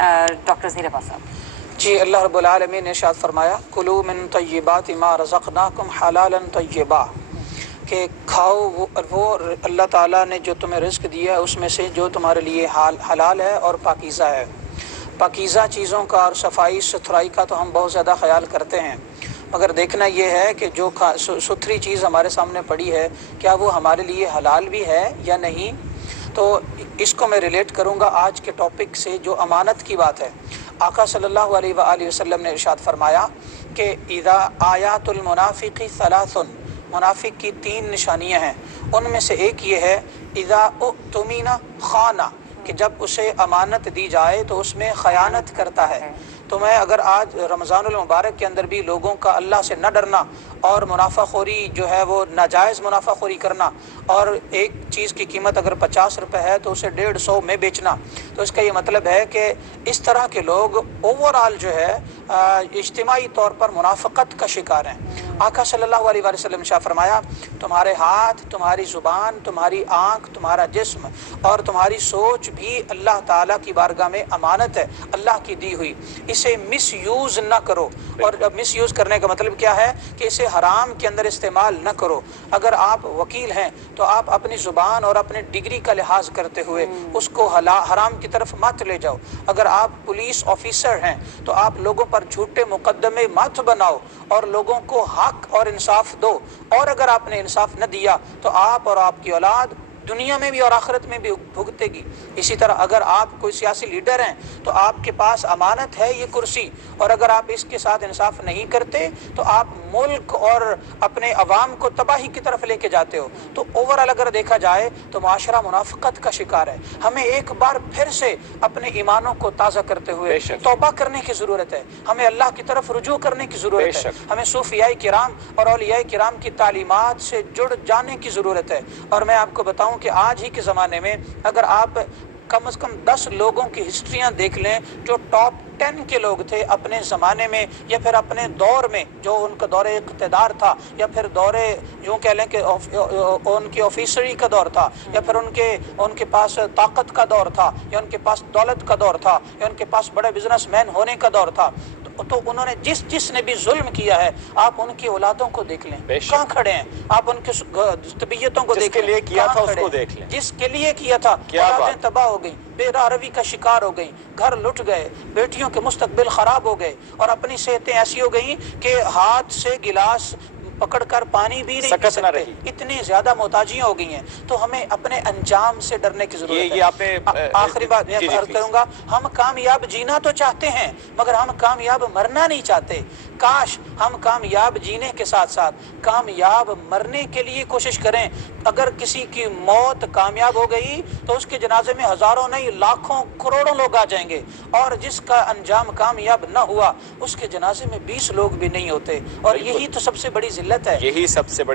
Doctor Zaheer عباس صاحب۔ جی، اللہ رب العالمین نے ارشاد فرمایا کلوا من طیبات ما رزقناکم حلالا طیبا، کہ کھاؤ وہ اللہ تعالیٰ نے جو تمہیں رزق دیا ہے اس میں سے جو تمہارے لیے حلال ہے اور پاکیزہ ہے۔ پاکیزہ چیزوں کا اور صفائی ستھرائی کا تو ہم بہت زیادہ خیال کرتے ہیں، مگر دیکھنا یہ ہے کہ جو ستھری چیز ہمارے سامنے پڑی ہے کیا وہ ہمارے لیے حلال بھی ہے یا نہیں۔ تو اس کو میں ریلیٹ کروں گا آج کے ٹاپک سے جو امانت کی بات ہے۔ آقا صلی اللہ علیہ وآلہ وسلم نے ارشاد فرمایا کہ اذا آیات المنافق ثلاث، منافق کی 3 نشانیاں ہیں، ان میں سے ایک یہ ہے اذا اؤتمن خانہ، کہ جب اسے امانت دی جائے تو اس میں خیانت کرتا ہے۔ تو میں اگر آج رمضان المبارک کے اندر بھی لوگوں کا اللہ سے نہ ڈرنا اور منافع خوری جو ہے وہ ناجائز منافع خوری کرنا، اور ایک چیز کی قیمت اگر 50 روپے ہے تو اسے 150 میں بیچنا، تو اس کا یہ مطلب ہے کہ اس طرح کے لوگ اوورآل جو ہے اجتماعی طور پر منافقت کا شکار ہیں۔ آقا صلی اللہ علیہ وآلہ وسلم نے فرمایا تمہارے ہاتھ، تمہاری زبان، تمہاری آنکھ، تمہارا جسم اور تمہاری سوچ بھی اللہ تعالیٰ کی بارگاہ میں امانت ہے، اللہ کی دی ہوئی، اسے مس یوز نہ کرو۔ اور مس یوز کرنے کا مطلب کیا ہے کہ اسے حرام کے اندر استعمال نہ کرو۔ اگر آپ وکیل ہیں تو آپ اپنی زبان اور اپنے ڈگری کا لحاظ کرتے ہوئے اس کو حرام کی طرف مت لے جاؤ۔ اگر آپ پولیس آفیسر ہیں تو آپ لوگوں پر جھوٹے مقدمے مت بناؤ اور لوگوں کو حق اور انصاف دو، اور اگر آپ نے انصاف نہ دیا تو آپ اور آپ کی اولاد دنیا میں بھی اور آخرت میں بھی بھگتے گی۔ اسی طرح اگر آپ کوئی سیاسی لیڈر ہیں تو آپ کے پاس امانت ہے یہ کرسی، اور اگر آپ اس کے ساتھ انصاف نہیں کرتے تو آپ ملک اور اپنے عوام کو تباہی کی طرف لے کے جاتے ہو۔ تو اوورآل اگر دیکھا جائے تو معاشرہ منافقت کا شکار ہے۔ ہمیں ایک بار پھر سے اپنے ایمانوں کو تازہ کرتے ہوئے توبہ کرنے کی ضرورت ہے، ہمیں اللہ کی طرف رجوع کرنے کی ضرورت ہے، ہمیں صوفیاء کرام اور اولیاء کرام کی تعلیمات سے جڑ جانے کی ضرورت ہے۔ اور میں آپ کو بتاؤں کہ آج ہی کے زمانے میں اگر آپ کم از کم 10 لوگوں کی ہسٹریاں دیکھ لیں جو ٹاپ 10 کے لوگ تھے اپنے زمانے میں یا پھر اپنے دور میں، جو ان کا دور اقتدار تھا یا پھر دور یوں کہہ لیں کہ ان کی آفیسری کا دور تھا، یا پھر ان کے پاس طاقت کا دور تھا، یا ان کے پاس دولت کا دور تھا، یا ان کے پاس بڑے بزنس مین ہونے کا دور تھا، تو انہوں نے جس نے بھی ظلم کیا ہے آپ ان کی اولادوں کو دیکھ لیں کہاں کھڑے ہیں، آپ ان کی طبیعتوں کو دیکھ لیں جس کے لیے کیا تھا اولادیں تباہ ہو گئیں، بے راہ روی کا شکار ہو گئیں، گھر لٹ گئے، بیٹیوں کے مستقبل خراب ہو گئے، اور اپنی صحتیں ایسی ہو گئیں کہ ہاتھ سے گلاس پکڑ کر پانی بھی نہیں پی سکتے، اتنی زیادہ محتاجیاں ہو گئی ہیں۔ تو ہمیں اپنے انجام سے ڈرنے کی ضرورت ہے۔ آخری بات میں عرض کروں گا، ہم کامیاب جینا تو چاہتے ہیں مگر ہم کامیاب مرنا نہیں چاہتے۔ کاش ہم کامیاب جینے کے ساتھ ساتھ کامیاب مرنے کے لیے کوشش کریں۔ اگر کسی کی موت کامیاب ہو گئی تو اس کے جنازے میں ہزاروں نہیں لاکھوں کروڑوں لوگ آ جائیں گے، اور جس کا انجام کامیاب نہ ہوا اس کے جنازے میں 20 لوگ بھی نہیں ہوتے، اور یہی تو سب سے بڑی ذلت ہے۔ یہی سب سے بڑی